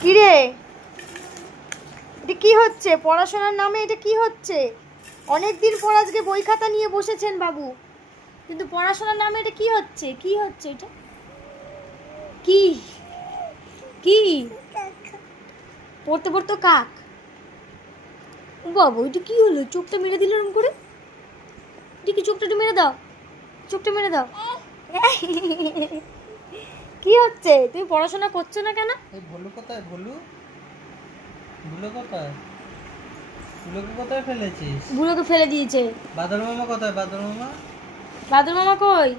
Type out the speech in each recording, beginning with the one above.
কি রে, এটা কি হচ্ছে? পড়াশোনার নামে এটা কি হচ্ছে? অনেকদিন পর আজকে বই খাতা নিয়ে বসেছেন বাবু, কিন্তু পড়াশোনার নামে এটা কি হচ্ছে? কি হচ্ছে এটা? কি কি পড়তে পড়তে কাক? বাবু এটা কি হলো? চোখটা মেরে দিল এরকম করে। এটা কি? চোখটা একটু মেরে দাও, চোখটা মেরে দাও। কি হচ্ছে? তুমি পড়াশোনা করছো না কেন? এই ভলু কোথায়? ভলু ভুলো কোথায়? ভুলোকে কোথায় ফেলেছিস? বুড়োকে ফেলে দিয়েছে। বাদর মামা কোথায়? বাদর মামা বাদর মামা কই?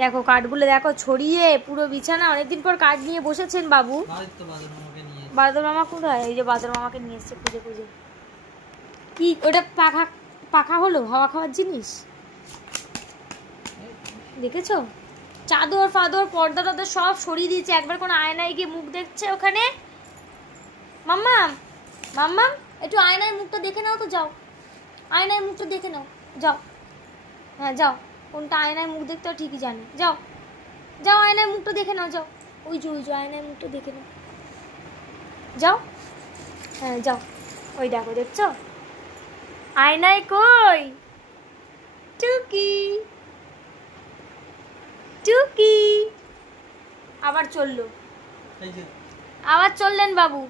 দেখো কাঠগুলো দেখো ছড়িয়ে পুরো বিছানা। অনেকদিন পর কাঠ নিয়ে বসেছেন বাবু। তো বাদর মামাকে নিয়ে বাদর মামা কোথায়? এই যে বাদর মামাকে নিয়ে এসছে খুঁজে খুঁজে। কি ওটা? পাখা? পাখা হলো হাওয়া খাওয়ার জিনিস? দেখেছো? চাদর ফাদর পর্দা টর্দা সব সরিয়ে দিয়েছে। একবার কোনো আয়নায় গিয়ে মুখ দেখছে ওখানে। মাম্মাম, মাম্মাম একটু আয়নায় মুখটা দেখে নাও তো, যাও আয়নায় মুখটা দেখে নাও, যাও। হ্যাঁ যাও, কোনটা আয়নায় মুখ দেখতে হয় ঠিকই জানে। যাও যাও আয়নায় মুখটা দেখে নাও, যাও। ওই যে আয়নায় মুখটা দেখে নাও, যাও। হ্যাঁ যাও। ওই দেখো, দেখছো আয়নায়? কই টুকি, টুকি আবার চললো, আবার চললেন বাবু।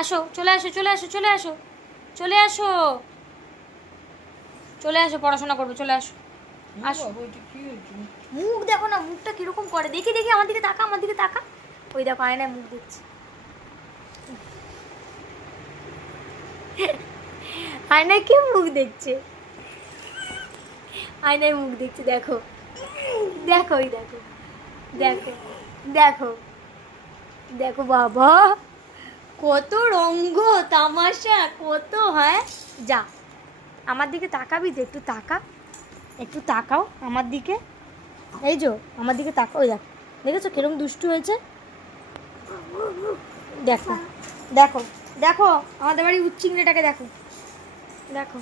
আসো, চলে আসো, চলে আসো, চলে আসো, চলে আসো, চলে আসো, পড়াশোনা করবো, চলে আসো। আসো। মুখ দেখো না, মুখটা কিরকম করে। দেখি দেখি, আমার দিকে তাকা, আমার দিকে তাকা। ওই দেখো আয়নায় মুখ দেখছে। আয়নায় কি মুখ দেখছে? আয়নায় মুখ দেখছে, দেখো দেখো, ওই দেখো, দেখো দেখো, দেখো বাবা কত রঙ্গ তামাশা কত। হয় যা, আমার দিকে তাকাবি তো, একটু তাকা, একটু তাকাও আমার দিকে। এই যো আমার দিকে তাকাও। ওই দেখো, দেখেছো কিরকম দুষ্টু হয়েছে? দেখো দেখো দেখো, আমাদের বাড়ি উচ্চিংড়িটাকে দেখো, দেখো।